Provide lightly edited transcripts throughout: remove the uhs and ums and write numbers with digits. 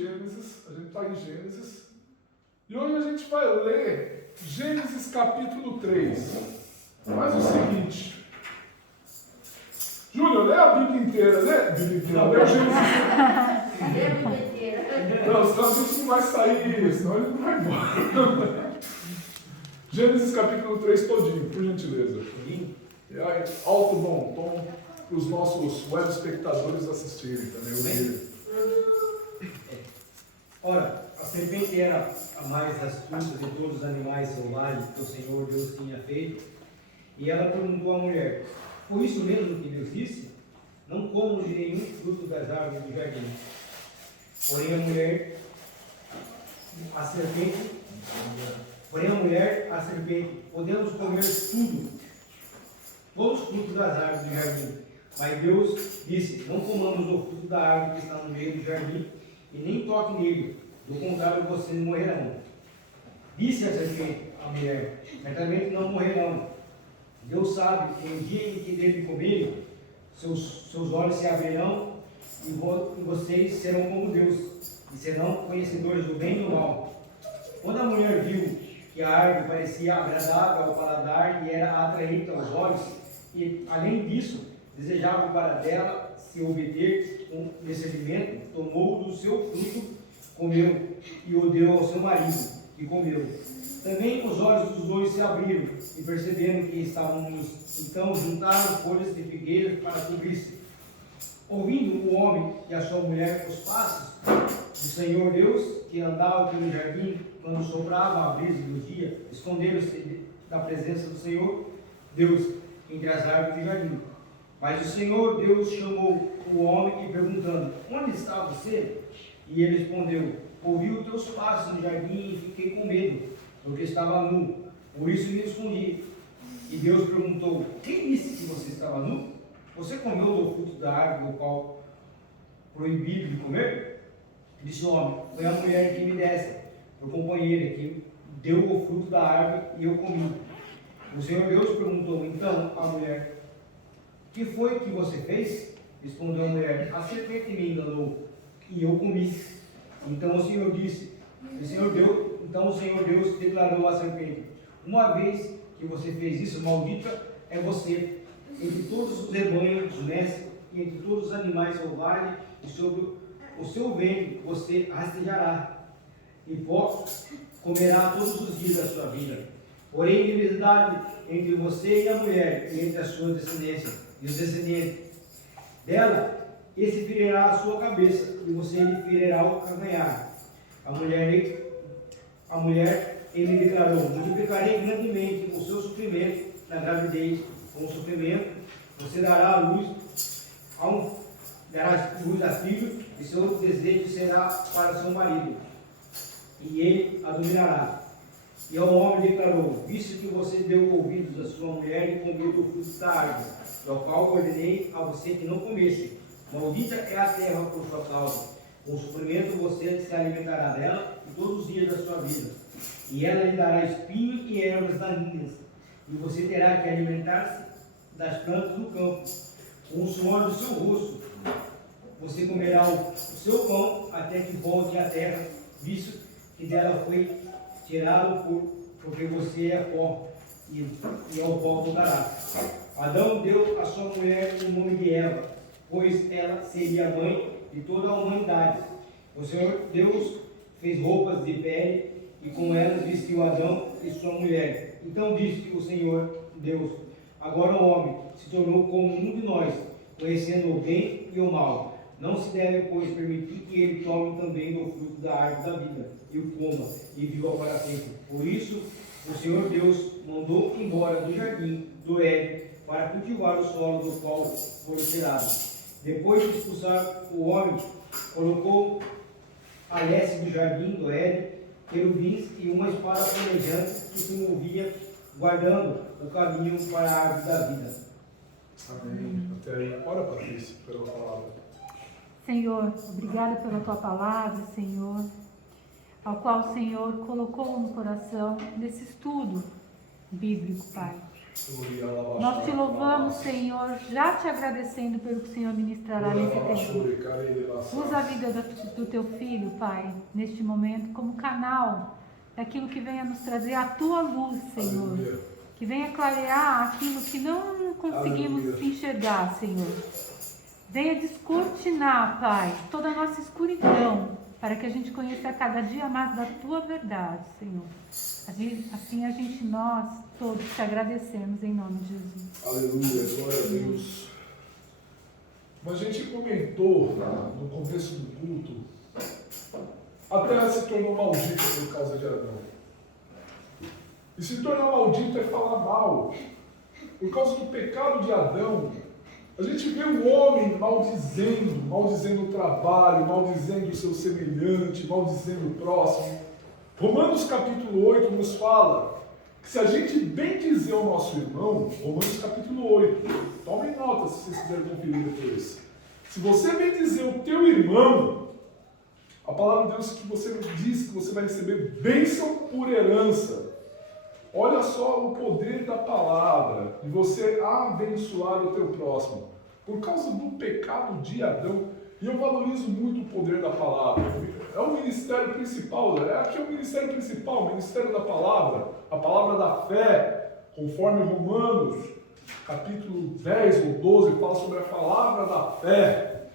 Gênesis, a gente está em Gênesis, e hoje a gente vai ler Gênesis capítulo 3. Faz o seguinte, Júlio, lê a Bíblia inteira, lê a Bíblia inteira, lê o Gênesis. Lê a Bíblia inteira. Não, senão a gente não vai sair, senão ele não vai embora. Gênesis capítulo 3 todinho, por gentileza. E aí, alto bom tom para os nossos web espectadores assistirem também, ouvirem. Ora, a serpente era a mais astuta de todos os animais selvagens que o Senhor Deus tinha feito, e ela perguntou à mulher: foi isso mesmo que Deus disse? Não comam de nenhum fruto das árvores do jardim. Porém a mulher, a serpente, podemos comer tudo, todos os frutos das árvores do jardim. Mas Deus disse: não comamos o fruto da árvore que está no meio do jardim, e nem toque nele, do contrário vocês morrerão. Disse a serpente à mulher: certamente não morrerão. Deus sabe que no dia em que dele comerem, seus olhos se abrirão, e vocês serão como Deus, e serão conhecedores do bem e do mal. Quando a mulher viu que a árvore parecia agradável ao paladar e era atraente aos olhos, e além disso, desejável para dela se obter um discernimento, tomou do seu fruto, comeu, e o deu ao seu marido, que comeu. Também os olhos dos dois se abriram, e perceberam que estavam nus. Então juntaram folhas de figueira para cobrir-se. Ouvindo o homem e a sua mulher os passos do Senhor Deus, que andava pelo jardim, quando soprava a brisa do dia, esconderam-se da presença do Senhor Deus entre as árvores do jardim. Mas o Senhor Deus chamou o homem e perguntando: onde está você? E ele respondeu: ouvi os teus passos no jardim e fiquei com medo, porque estava nu, por isso me escondi. E Deus perguntou: quem disse que você estava nu? Você comeu do fruto da árvore do qual proibido de comer? Disse o homem: foi a mulher que me desse, por companheira, que deu o fruto da árvore e eu comi. O Senhor Deus perguntou então à mulher: que foi que você fez? Respondeu a mulher: a serpente me enganou e eu comi. Então o Senhor Deus declarou à serpente: uma vez que você fez isso, maldita é você entre todos os rebanhos domésticos e entre todos os animais selvagens, e sobre o seu ventre você rastejará, e pó comerá todos os dias da sua vida. Porém, inimizade entre você e a mulher, e entre a sua descendência e os descendentes dela, esse ferirá a sua cabeça, e você lhe ferirá o calcanhar. A mulher ele declarou: multiplicarei grandemente o seu sofrimento na gravidez. Com o sofrimento você dará a luz a filho, e seu desejo será para seu marido, e ele a dominará. E ao homem declarou: visto que você deu ouvidos à sua mulher e comeu do fruto da árvore, do qual ordenei a você que não comesse, maldita é a terra por sua causa. Com sofrimento você se alimentará dela e todos os dias da sua vida. E ela lhe dará espinhos e ervas daninhas, e você terá que alimentar-se das plantas do campo. Com o suor do seu rosto você comerá o seu pão até que volte à terra, visto que dela foi tirado porque você é pó, e ao pó voltará. Adão deu à sua mulher o nome de Eva, pois ela seria a mãe de toda a humanidade. O Senhor Deus fez roupas de pele e com elas vestiu Adão e sua mulher. Então disse o Senhor Deus: agora o homem se tornou como um de nós, conhecendo o bem e o mal. Não se deve, pois, permitir que ele tome também do fruto da árvore da vida, e o coma, e viva para sempre. Por isso, o Senhor Deus mandou embora do jardim do Éden para cultivar o solo do qual foi tirado. Depois de expulsar o homem, colocou a leste do jardim do Éden querubins e uma espada flamejante que se movia, guardando o caminho para a árvore da vida. Amém. Até aí. Ora, Patrícia, pela palavra. Senhor, obrigado pela tua palavra, Senhor, ao qual o Senhor colocou no coração nesse estudo bíblico, Pai. Nós te louvamos, Senhor, já te agradecendo pelo que o Senhor ministrará nesse tempo. Usa a vida do teu filho, Pai, neste momento, como canal daquilo que venha nos trazer a tua luz, Senhor. Aleluia. Que venha clarear aquilo que não conseguimos Aleluia. enxergar, Senhor. Venha descortinar, Pai, toda a nossa escuridão, para que a gente conheça cada dia mais da tua verdade, Senhor. Assim nós todos te agradecemos em nome de Jesus. Aleluia, glória a Deus. Mas a gente comentou no começo do culto, a terra se tornou maldita por causa de Adão. E se tornar maldito é falar mal. Por causa do pecado de Adão, a gente vê o homem maldizendo o trabalho, maldizendo o seu semelhante, maldizendo o próximo. Romanos capítulo 8 nos fala que se a gente bem dizer o nosso irmão, Romanos capítulo 8, tomem nota se vocês quiserem conferir depois. Se você bem dizer o teu irmão, a palavra de Deus que você diz que você vai receber bênção por herança. Olha só o poder da palavra, de você abençoar o teu próximo. Por causa do pecado de Adão, e eu valorizo muito o poder da palavra. É o ministério principal, aqui é o ministério principal, o ministério da palavra, a palavra da fé, conforme Romanos, capítulo 10 ou 12, fala sobre a palavra da fé.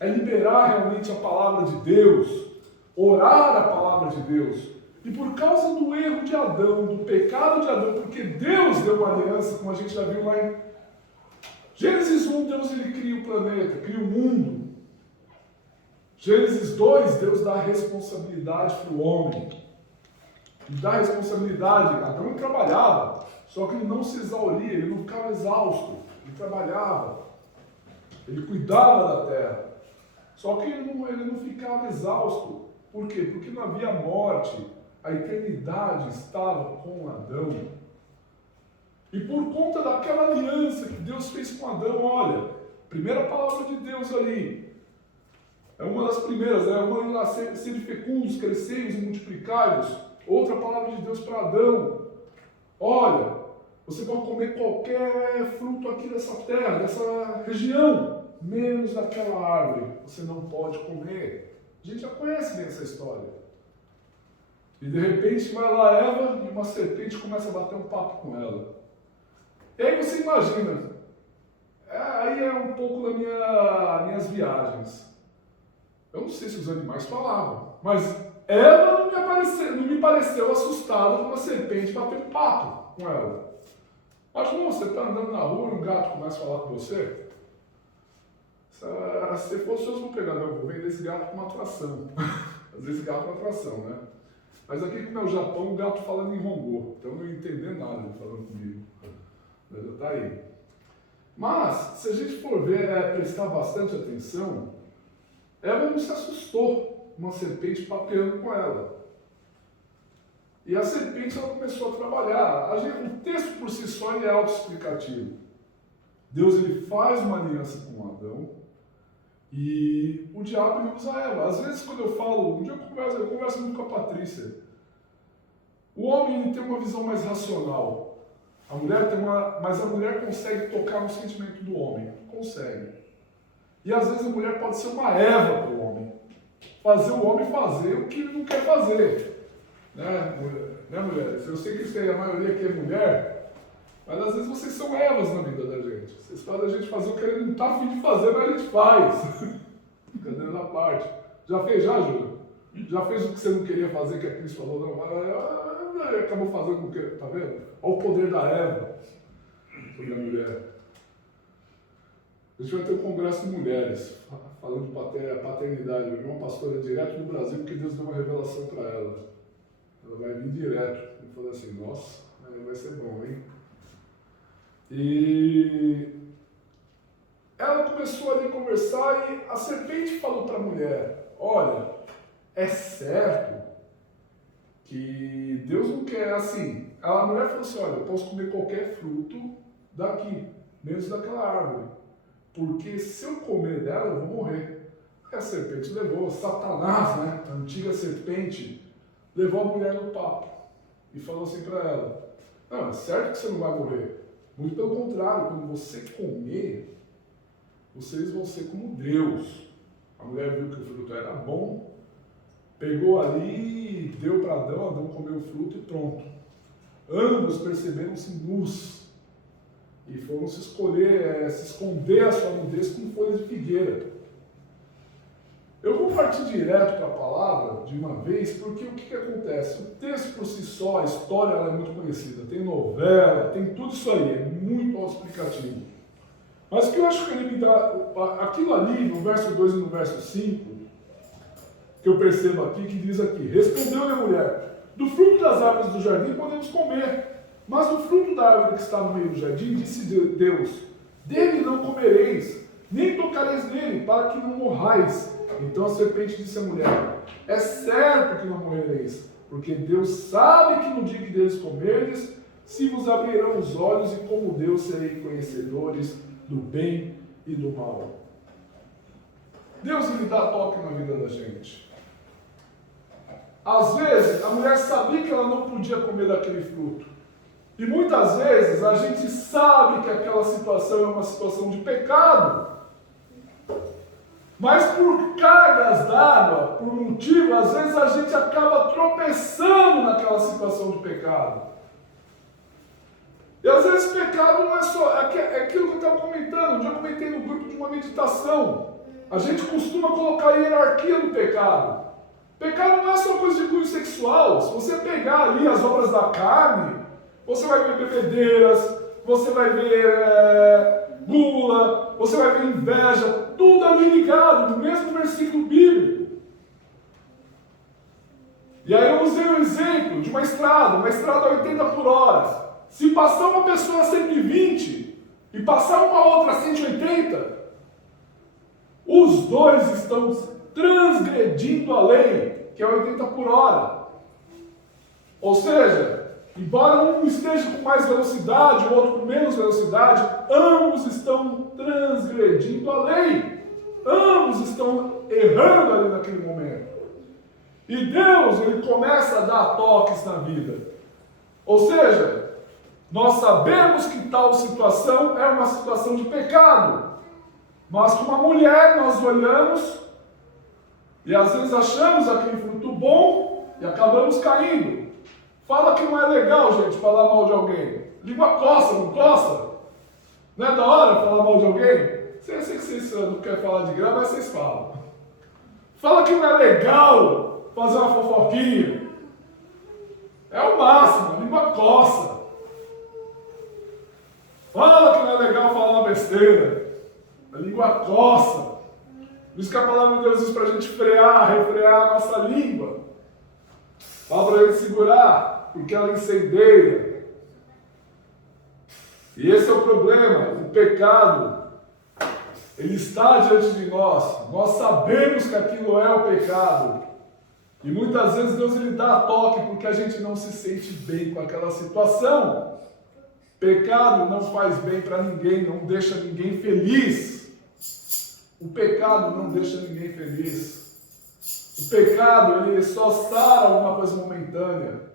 É liberar realmente a palavra de Deus, orar a palavra de Deus. E por causa do erro de Adão, do pecado de Adão, porque Deus deu uma aliança, como a gente já viu lá em Gênesis 1, Deus ele cria o planeta, cria o mundo. Gênesis 2, Deus dá responsabilidade para o homem. Ele dá responsabilidade. Adão trabalhava, só que ele não se exauria, ele não ficava exausto. Ele trabalhava, ele cuidava da terra. Só que ele não ficava exausto. Por quê? Porque não havia morte. A eternidade estava com Adão. E por conta daquela aliança que Deus fez com Adão, olha, primeira palavra de Deus ali, é uma das primeiras, uma lá, sede fecundos, crescei-vos e multiplicai-vos. Outra palavra de Deus para Adão, olha, você pode comer qualquer fruto aqui dessa terra, dessa região, menos daquela árvore, você não pode comer. A gente já conhece bem essa história. E de repente vai lá Eva e uma serpente começa a bater um papo com ela. E aí você imagina, aí é um pouco das minhas Eu não sei se os animais falavam, mas Eva não me pareceu assustada quando a serpente bateu um papo com ela. Mas não, você está andando na rua e um gato começa a falar com você? Se fosse eu vou pegar, não, eu vou vender esse gato com uma atração. Às vezes gato é uma atração, né? Mas aqui no meu Japão, o gato falando em Hongô, então eu não ia entender nada ele falando comigo. Mas já está aí. Mas, se a gente for ver, prestar bastante atenção, ela não se assustou com uma serpente papeando com ela. E a serpente ela começou a trabalhar. O texto por si só ele é autoexplicativo. Deus ele faz uma aliança com Adão e o diabo ele usa ela. Às vezes quando eu falo, um dia eu converso muito com a Patrícia. O homem ele tem uma visão mais racional. A mulher mas a mulher consegue tocar no sentimento do homem. Consegue. E às vezes a mulher pode ser uma Eva para o homem. Fazer o homem fazer o que ele não quer fazer. Né, mulheres? Eu sei que a maioria aqui é mulher, mas às vezes vocês são Evas na vida da gente. Vocês fazem a gente fazer o que ele não está a fim de fazer, mas a gente faz. Cadê da parte? Já fez, Júlia? Já fez o que você não queria fazer, que a Cris falou, não? Acabou fazendo o que? Tá vendo? Olha o poder da Eva sobre a mulher. A gente vai ter um congresso de mulheres, falando de paternidade. Eu vi uma pastora direto do Brasil, porque Deus deu uma revelação para ela. Ela vai vir direto. E falou assim, nossa, vai ser bom, hein? E ela começou ali a conversar e a serpente falou para a mulher, olha, é certo que Deus não quer assim. A mulher falou assim, olha, eu posso comer qualquer fruto daqui, menos daquela árvore. Porque se eu comer dela, eu vou morrer. E a serpente levou, Satanás, né, a antiga serpente, levou a mulher no papo e falou assim para ela, não, é certo que você não vai morrer, Muito pelo contrário, quando você comer, vocês vão ser como Deus. A mulher viu que o fruto era bom, pegou ali, deu para Adão, Adão comeu o fruto e pronto. Ambos perceberam-se nus e foram se esconder a sua nudez com folhas de figueira. Eu vou partir direto para a palavra de uma vez, porque o que acontece? O texto por si só, a história ela é muito conhecida, tem novela, tem tudo isso aí, é muito explicativo. Mas o que eu acho que ele me dá, aquilo ali no verso 2 e no verso 5, que eu percebo aqui, que diz aqui: respondeu-lhe a mulher, do fruto das árvores do jardim podemos comer, mas do fruto da árvore que está no meio do jardim, disse Deus, dele não comereis, nem tocareis nele, para que não morrais. Então a serpente disse à mulher, é certo que não morrereis, porque Deus sabe que no dia que deles comerdes, se vos abrirão os olhos, e como Deus sereis conhecedores do bem e do mal. Deus lhe dá toque na vida da gente. Às vezes, a mulher sabia que ela não podia comer daquele fruto. E muitas vezes, a gente sabe que aquela situação é uma situação de pecado. Mas por cargas d'água, por motivo, às vezes a gente acaba tropeçando naquela situação de pecado. E às vezes pecado não é só, é aquilo que eu estava comentando, um dia eu comentei no grupo de uma meditação. A gente costuma colocar a hierarquia do pecado. Pecado não é só coisa de cunho sexual. Se você pegar ali as obras da carne, você vai ver bebedeiras, você vai ver gula, você vai ver inveja, tudo ali ligado, no mesmo versículo bíblico. E aí eu usei o exemplo de uma estrada a 80 por hora. Se passar uma pessoa a 120 e passar uma outra a 180, os dois estão transgredindo a lei, que é 80 por hora. Ou seja, embora um esteja com mais velocidade, o outro com menos velocidade, ambos estão transgredindo a lei. Ambos estão errando ali naquele momento. E Deus, ele começa a dar toques na vida. Ou seja, nós sabemos que tal situação é uma situação de pecado. Mas como a mulher, nós olhamos e às vezes achamos aquele fruto bom e acabamos caindo. Fala que não é legal, gente, falar mal de alguém. Língua coça, não coça? Não é da hora falar mal de alguém? Sei que vocês não querem falar de grana, mas vocês falam. Fala que não é legal fazer uma fofoquinha. É o máximo, a língua coça. Fala que não é legal falar uma besteira. A língua coça. Por isso que a palavra de Deus diz para a gente refrear a nossa língua. Fala para a gente segurar, porque ela incendeia. E esse é o problema, o pecado. Ele está diante de nós. Nós sabemos que aquilo é o pecado. E muitas vezes Deus ele dá toque porque a gente não se sente bem com aquela situação. Pecado não faz bem para ninguém, não deixa ninguém feliz. O pecado não deixa ninguém feliz. O pecado, ele só sara alguma coisa momentânea.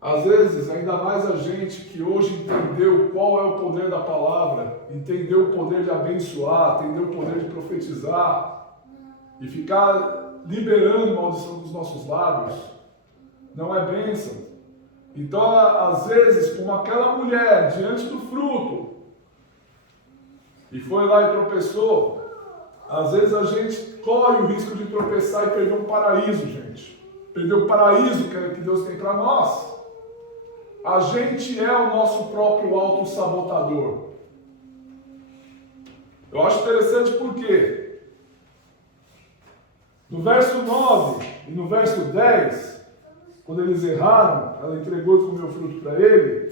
Às vezes, ainda mais a gente que hoje entendeu qual é o poder da palavra, entendeu o poder de abençoar, entendeu o poder de profetizar, e ficar liberando maldição dos nossos lábios, não é bênção. Então, às vezes, como aquela mulher diante do fruto, e foi lá e tropeçou, às vezes a gente corre o risco de tropeçar e perder um paraíso, gente. Perder o paraíso que Deus tem para nós. A gente é o nosso próprio autossabotador. Eu acho interessante porque no verso 9 e no verso 10, quando eles erraram, ela entregou e comeu o fruto para ele.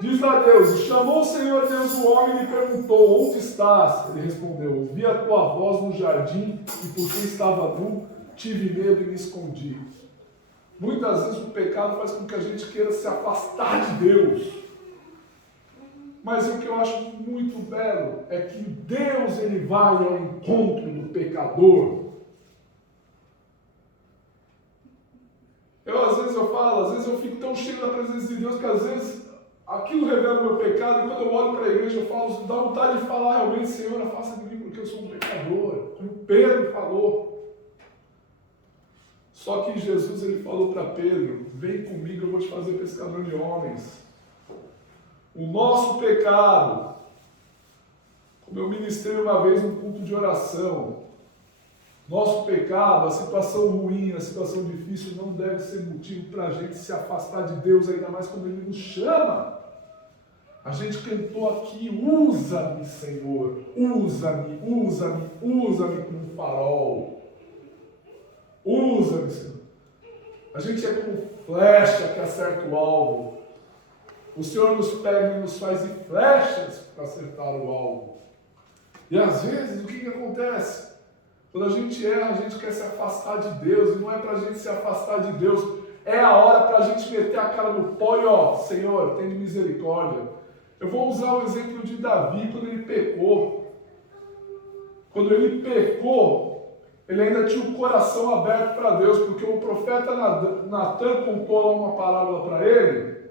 Diz a Deus, chamou o Senhor Deus o homem e lhe perguntou, onde estás? Ele respondeu, ouvi a tua voz no jardim e porque estava nu, tive medo e me escondi. Muitas vezes o pecado faz com que a gente queira se afastar de Deus. Mas o que eu acho muito belo é que Deus ele vai ao encontro do pecador. Às vezes eu falo, às vezes eu fico tão cheio da presença de Deus que às vezes aquilo revela o meu pecado, e quando eu olho para a igreja eu falo, dá vontade de falar realmente, Senhor, afasta de mim porque eu sou um pecador, como Pedro falou. Só que Jesus ele falou para Pedro, vem comigo, eu vou te fazer pescador de homens. O nosso pecado, como eu ministrei uma vez num culto de oração, nosso pecado, a situação ruim, a situação difícil não deve ser motivo para a gente se afastar de Deus, ainda mais quando Ele nos chama. A gente cantou aqui, usa-me, Senhor, usa-me, usa-me, usa-me como um farol. Usa-me, Senhor. A gente é como flecha que acerta o alvo. O Senhor nos pega e nos faz de flechas para acertar o alvo. E às vezes, o que acontece? Quando a gente erra, a gente quer se afastar de Deus, e não é para a gente se afastar de Deus, é a hora para a gente meter a cara no pó e ó, Senhor, tem misericórdia. Eu vou usar o exemplo de Davi quando ele pecou. Quando ele pecou, ele ainda tinha o coração aberto para Deus, porque o profeta Natan contou uma parábola para ele,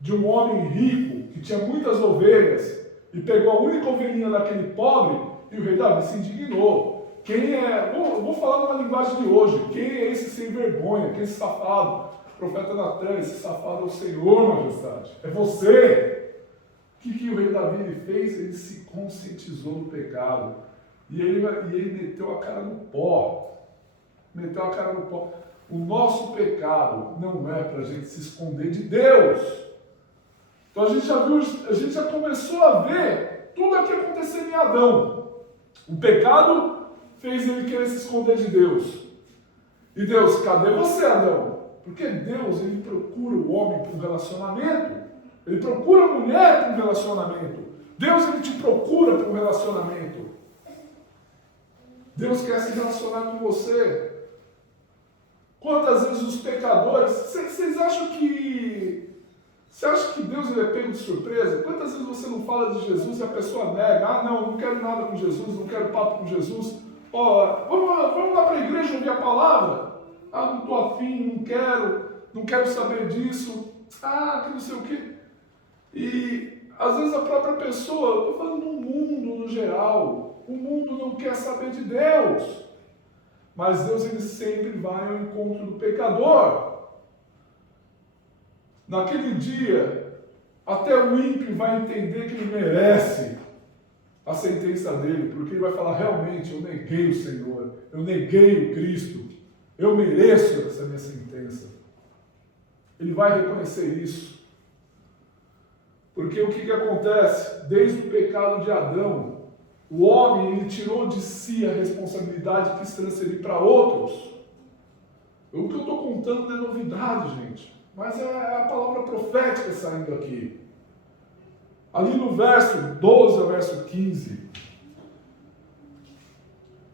de um homem rico, que tinha muitas ovelhas, e pegou a única ovelhinha daquele pobre, e o rei Davi se indignou. Quem é, vou falar numa linguagem de hoje, quem é esse sem vergonha, quem é esse safado? O profeta Natan, esse safado é o Senhor, majestade, é você. O que o rei Davi fez? Ele se conscientizou do pecado, e ele meteu a cara no pó, meteu a cara no pó. O nosso pecado não é para a gente se esconder de Deus. Então a gente já começou a ver tudo o que aconteceu em Adão. O pecado fez ele querer se esconder de Deus. E Deus, cadê você, Adão? Porque Deus, ele procura o homem para um relacionamento. Ele procura a mulher para um relacionamento. Deus, ele te procura para um relacionamento. Deus quer se relacionar com você. Quantas vezes os pecadores... Vocês acham que... Você acha que Deus ele é pego de surpresa? Quantas vezes você não fala de Jesus e a pessoa nega? Ah, não quero nada com Jesus, não quero papo com Jesus. Vamos lá para a igreja ouvir a palavra? Ah, não estou afim, não quero saber disso. Ah, que não sei o quê. E às vezes a própria pessoa, estou falando do mundo no geral, o mundo não quer saber de Deus. Mas Deus ele sempre vai ao encontro do pecador. Naquele dia, até o ímpio vai entender que ele merece a sentença dele, porque ele vai falar, realmente, eu neguei o Senhor, eu neguei o Cristo, eu mereço essa minha sentença. Ele vai reconhecer isso. Porque o que acontece? Desde o pecado de Adão, o homem ele tirou de si a responsabilidade e quis transferir para outros. O que eu estou contando não é novidade, gente. Mas é a palavra profética saindo aqui. Ali no verso 12 ao verso 15.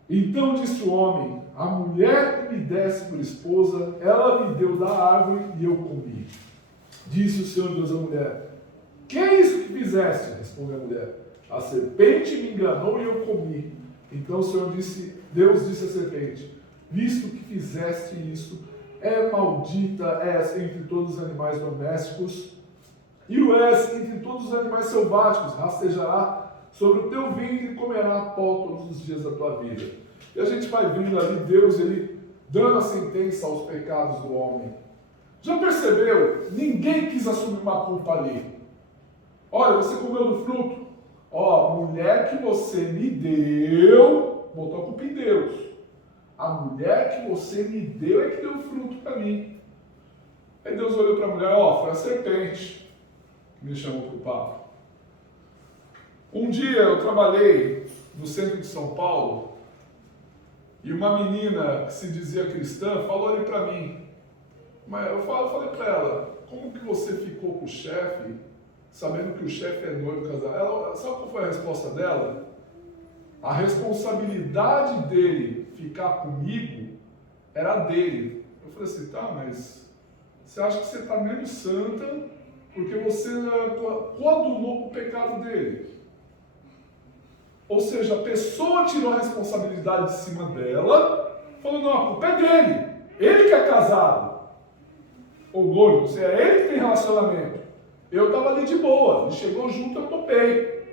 Então disse o homem, a mulher que me desse por esposa, ela me deu da árvore e eu comi. Disse o Senhor Deus à mulher, que é isso que fizeste? Respondeu a mulher. A serpente me enganou e eu comi. Então o Senhor Deus disse à serpente, visto que fizeste isso, é maldita és entre todos os animais domésticos, e o és entre todos os animais selváticos, rastejará sobre o teu ventre e comerá pó todos os dias da tua vida. E a gente vai vendo ali Deus, ele dando a sentença aos pecados do homem. Já percebeu? Ninguém quis assumir uma culpa ali. Olha, você comeu do fruto. Ó, a mulher que você me deu, botou a culpa em Deus. A mulher que você me deu é que deu fruto para mim. Aí Deus olhou para a mulher, ó, foi a serpente que me chamou para o papo. Um dia eu trabalhei no centro de São Paulo e uma menina que se dizia cristã falou ali para mim, mas eu falei para ela, como que você ficou com o chefe, sabendo que o chefe é noivo casado? Ela, sabe qual foi a resposta dela? A responsabilidade dele ficar comigo era dele. Eu falei assim, tá, mas você acha que você está menos santa porque você coadulou com o pecado dele? Ou seja, a pessoa tirou a responsabilidade de cima dela, falou, não, a culpa é dele, ele que é casado. ou noivo, se é ele que tem relacionamento. Eu estava ali de boa, ele chegou junto, eu topei.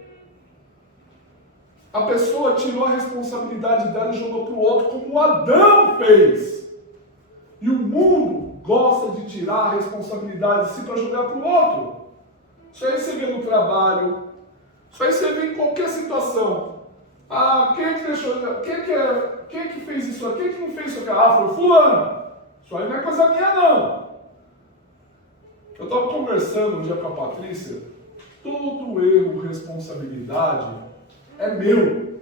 A pessoa tirou a responsabilidade dela e jogou para o outro, como o Adão fez. E o mundo gosta de tirar a responsabilidade de si para jogar para o outro. Isso aí você vê no trabalho, isso aí você vê em qualquer situação. Ah, quem é que deixou? Quem é que fez isso? Quem é que não fez isso? Ah, foi fulano. Isso aí não é coisa minha, não. Eu estava conversando um dia com a Patrícia. Todo erro, responsabilidade é meu.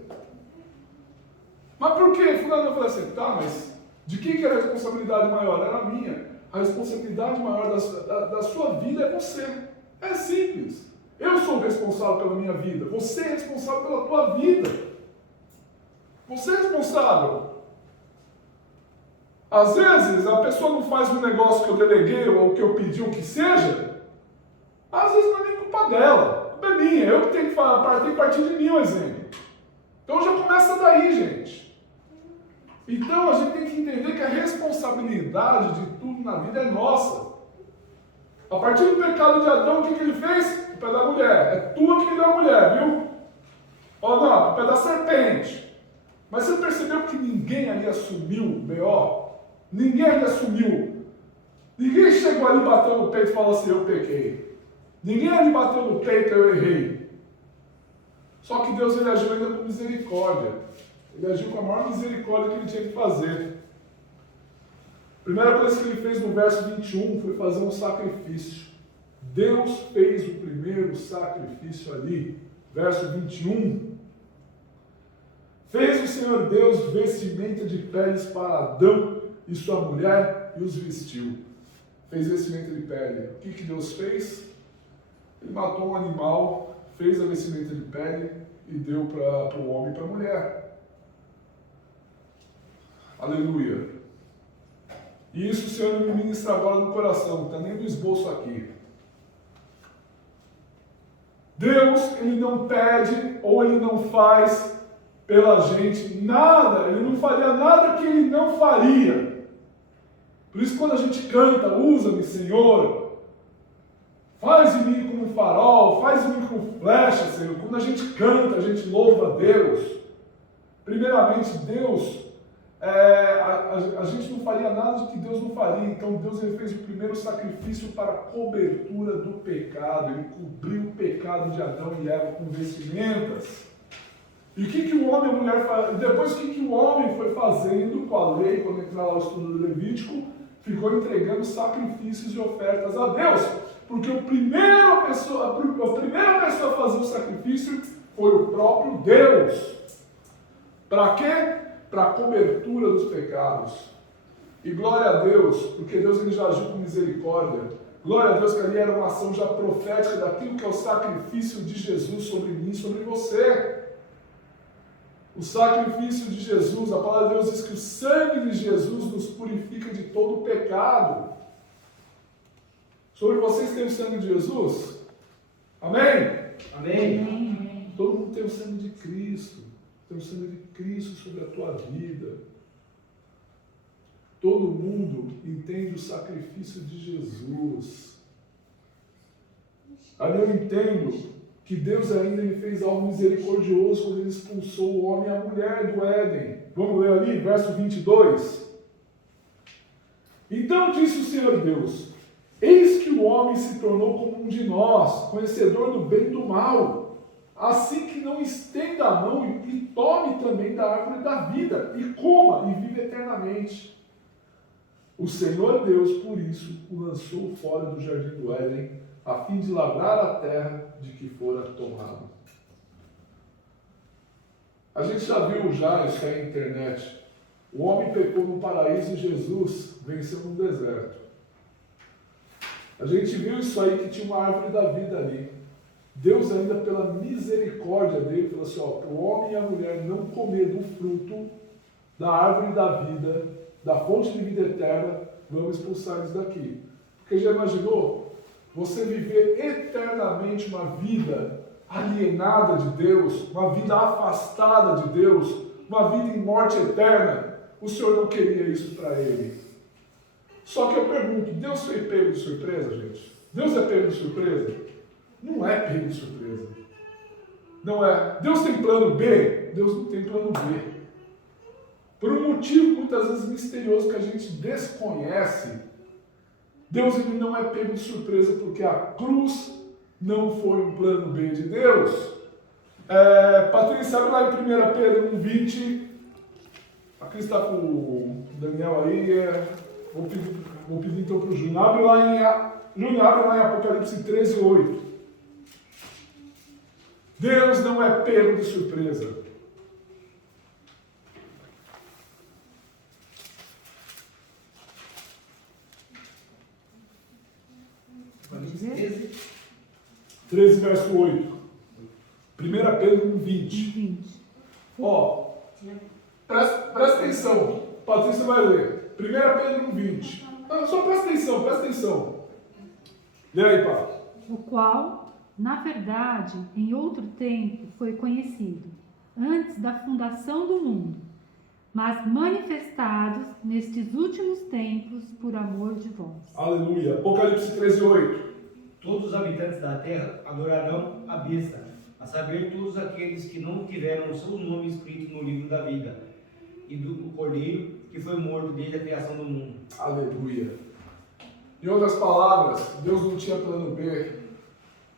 Mas por quê? Fulano, eu falei assim, tá, mas de quem que era a responsabilidade maior? Era a minha. A responsabilidade maior da sua vida é você. É simples. Eu sou o responsável pela minha vida. Você é responsável pela tua vida. Você é responsável. Às vezes, a pessoa não faz um negócio que eu deleguei ou que eu pedi, o que seja. Às vezes não é nem culpa dela. A culpa é minha. Eu que tenho que partir de mim o exemplo. Então já começa daí, gente. Então a gente tem que entender que a responsabilidade de tudo na vida é nossa. A partir do pecado de Adão, o que ele fez? O pé da mulher. É tua que me deu a mulher, viu? Ó, não, o pé da serpente. Mas você percebeu que ninguém ali assumiu o B.O.? Ninguém ali assumiu. Ninguém chegou ali, bateu no peito e falou assim, eu pequei. Ninguém ali bateu no peito, eu errei. Só que Deus ele agiu ainda com misericórdia. Ele agiu com a maior misericórdia que ele tinha que fazer. A primeira coisa que ele fez no verso 21 foi fazer um sacrifício. Deus fez o primeiro sacrifício ali. Verso 21. Fez o Senhor Deus vestimenta de peles para Adão e sua mulher e os vestiu. Fez vestimenta de pele. O que Deus fez? Ele matou um animal, fez a vestimenta de pele e deu para o homem e para a mulher. Aleluia. E isso o Senhor me ministra agora no coração, não está nem no esboço aqui. Deus, Ele não pede ou Ele não faz pela gente nada, Ele não faria nada que Ele não faria. Por isso quando a gente canta, usa-me Senhor, faz de mim como um farol, faz de mim como flecha, Senhor. Quando a gente canta, a gente louva a Deus. Primeiramente, Deus, a gente não faria nada do que Deus não faria. Então Deus ele fez o primeiro sacrifício para a cobertura do pecado. Ele cobriu o pecado de Adão e Eva com vestimentas. E o que o homem e a mulher fazem? Depois o que o homem foi fazendo com a lei, quando entrar lá o estudo do Levítico, ficou entregando sacrifícios e ofertas a Deus. Porque a primeira pessoa a fazer o sacrifício foi o próprio Deus. Para quê? Para a cobertura dos pecados. E glória a Deus, porque Deus ele já agiu com misericórdia. Glória a Deus que ali era uma ação já profética daquilo que é o sacrifício de Jesus sobre mim e sobre você. O sacrifício de Jesus, a palavra de Deus diz que o sangue de Jesus nos purifica de todo o pecado. Sobre vocês tem o sangue de Jesus? Amém? Amém. Todo mundo tem o sangue de Cristo. Tem o sangue de Cristo sobre a tua vida. Todo mundo entende o sacrifício de Jesus. Aí eu entendo que Deus ainda ele fez algo misericordioso quando ele expulsou o homem e a mulher do Éden. Vamos ler ali, verso 22. Então disse o Senhor Deus, eis que o homem se tornou como um de nós, conhecedor do bem e do mal. Assim que não estenda a mão e tome também da árvore da vida, e coma e vive eternamente. O Senhor Deus, por isso, o lançou fora do jardim do Éden, a fim de lavrar a terra de que fora tomado. A gente já viu isso aí na internet. O homem pecou no paraíso e Jesus venceu no deserto. A gente viu isso aí que tinha uma árvore da vida ali. Deus ainda pela misericórdia dele falou assim, para o homem e a mulher não comer do fruto da árvore da vida, da fonte de vida eterna, vamos expulsar eles daqui. Porque já imaginou? Você viver eternamente uma vida alienada de Deus, uma vida afastada de Deus, uma vida em morte eterna. O Senhor não queria isso para ele. O Só que eu pergunto, Deus foi pego de surpresa, gente? Deus é pego de surpresa? Não é pego de surpresa. Não é. Deus tem plano B? Deus não tem plano B. Por um motivo muitas vezes misterioso que a gente desconhece, Deus ele não é pego de surpresa porque a cruz não foi um plano B de Deus. Patrícia, abre lá em 1 Pedro 1,20. A Cris está com o Daniel aí. Vou pedir então para o Júnior. Abre lá em Apocalipse 13:8. Deus não é pego de surpresa. Apocalipse 13, verso 8. 1 Pedro 1,20. Ó, presta atenção. Patrícia vai ler. 1 Pedro 1,20. Só presta atenção. E aí, Pá? O qual, na verdade, em outro tempo foi conhecido, antes da fundação do mundo, mas manifestados nestes últimos tempos por amor de vós. Aleluia. Apocalipse 13:8. Todos os habitantes da terra adorarão a besta, a saber, todos aqueles que não tiveram o seu nome escrito no livro da vida, e do Cordeiro, que foi morto desde a criação do mundo. Aleluia. Em outras palavras, Deus não tinha plano B.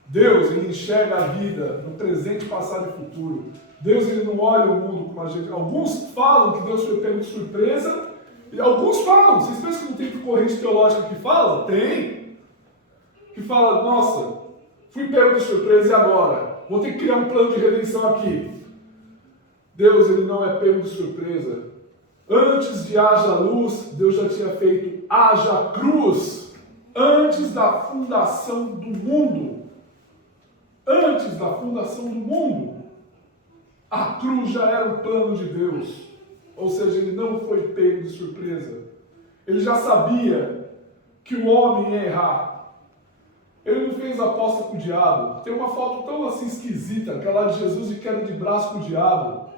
Deus, ele enxerga a vida no presente, passado e futuro. Deus, ele não olha o mundo como a gente. Alguns falam que Deus foi pego de surpresa, e alguns falam. Vocês pensam que não tem corrente teológica que fala? Tem. Que fala, nossa, fui pego de surpresa e agora? Vou ter que criar um plano de redenção aqui. Deus, ele não é pego de surpresa. Antes de haja luz, Deus já tinha feito haja cruz. Antes da fundação do mundo. Antes da fundação do mundo. A cruz já era o plano de Deus. Ou seja, ele não foi pego de surpresa. Ele já sabia que o homem ia errar. Ele não fez aposta com o diabo. Tem uma foto tão assim esquisita, aquela de Jesus de queda de braço com o diabo.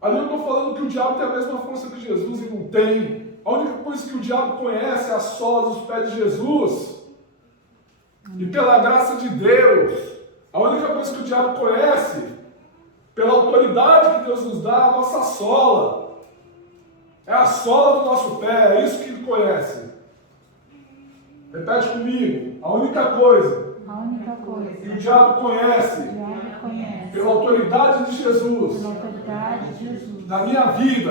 Ali eu estou falando que o diabo tem a mesma força que Jesus e não tem. A única coisa que o diabo conhece é a sola dos pés de Jesus. E pela graça de Deus, a única coisa que o diabo conhece, pela autoridade que Deus nos dá, é a nossa sola. É a sola do nosso pé, é isso que ele conhece. Repete comigo. A única coisa que o diabo conhece, pela autoridade de Jesus, na minha vida,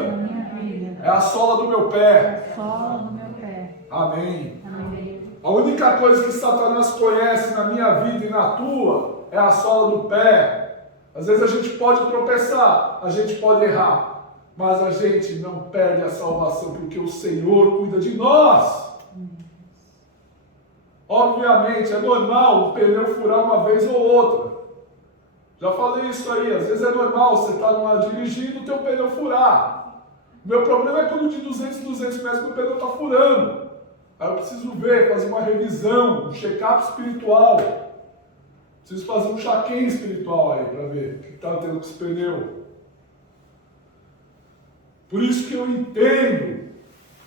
é a sola do meu pé. Amém. A única coisa que Satanás conhece na minha vida e na tua é a sola do pé. Às vezes a gente pode tropeçar, a gente pode errar, mas a gente não perde a salvação porque o Senhor cuida de nós. Obviamente, é normal o pneu furar uma vez ou outra. Já falei isso aí, às vezes é normal você estar dirigindo e o teu pneu furar. O meu problema é quando de 200 metros o pneu está furando. Aí eu preciso ver, fazer uma revisão, um check-up espiritual. Preciso fazer um check-in espiritual aí para ver o que está tendo com esse pneu. Por isso que eu entendo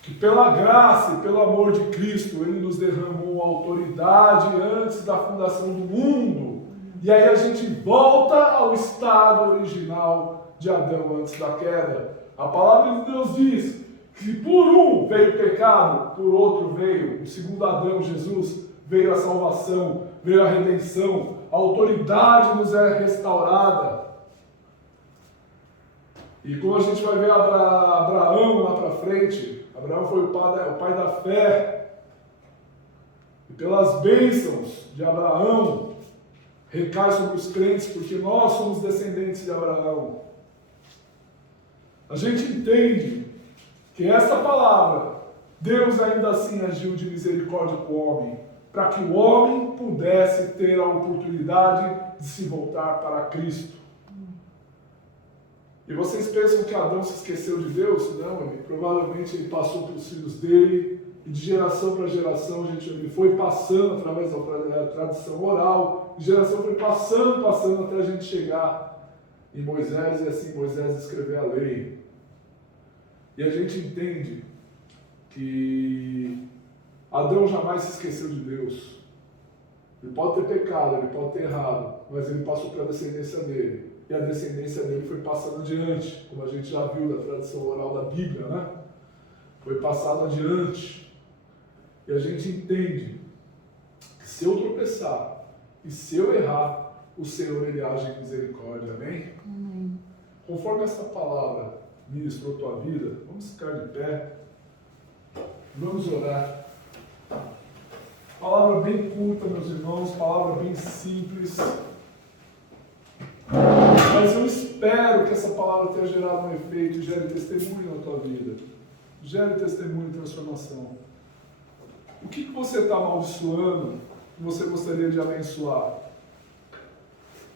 que pela graça e pelo amor de Cristo, Ele nos derramou autoridade antes da fundação do mundo. E aí a gente volta ao estado original de Adão antes da queda. A palavra de Deus diz que por um veio o pecado, por outro veio, o segundo Adão, Jesus, veio a salvação, veio a redenção, a autoridade nos é restaurada. E como a gente vai ver Abraão lá para frente, Abraão foi o pai da fé. E pelas bênçãos de Abraão, recai sobre os crentes, porque nós somos descendentes de Abraão. A gente entende que esta palavra, Deus ainda assim agiu de misericórdia com o homem, para que o homem pudesse ter a oportunidade de se voltar para Cristo. E vocês pensam que Adão se esqueceu de Deus? Não, provavelmente ele passou para os filhos dele, e de geração para geração, ele foi passando através da tradição oral, de geração foi passando até a gente chegar em Moisés, e assim Moisés escrever a lei. E a gente entende que Adão jamais se esqueceu de Deus. Ele pode ter pecado, ele pode ter errado, mas ele passou para a descendência dele. E a descendência dele foi passando adiante, como a gente já viu da tradição oral da Bíblia, né? Foi passado adiante. E a gente entende que se eu tropeçar e se eu errar, o Senhor ele age em misericórdia, amém? Amém. Conforme essa palavra ministrou a tua vida, vamos ficar de pé, vamos orar. Palavra bem curta, meus irmãos, palavra bem simples. Mas eu espero que essa palavra tenha gerado um efeito e gere testemunho na tua vida. Gere testemunho e transformação. O que você está amaldiçoando que você gostaria de abençoar?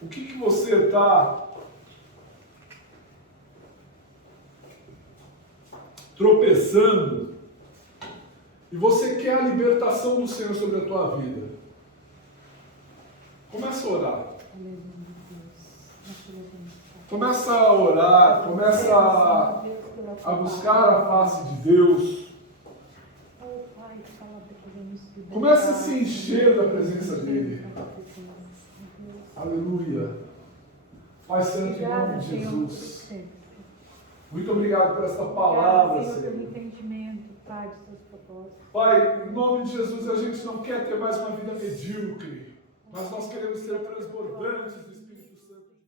O que você está tropeçando e você quer a libertação do Senhor sobre a tua vida? Começa a orar. Começa a orar, começa a buscar a face de Deus. Começa a se encher da presença dele. Aleluia. Pai Santo, em nome de Jesus. Muito obrigado por esta palavra, Senhor, pelo Senhor. entendimento, Pai, dos seus propósitos. Pai, em nome de Jesus, a gente não quer ter mais uma vida medíocre, mas nós queremos ser transbordantes do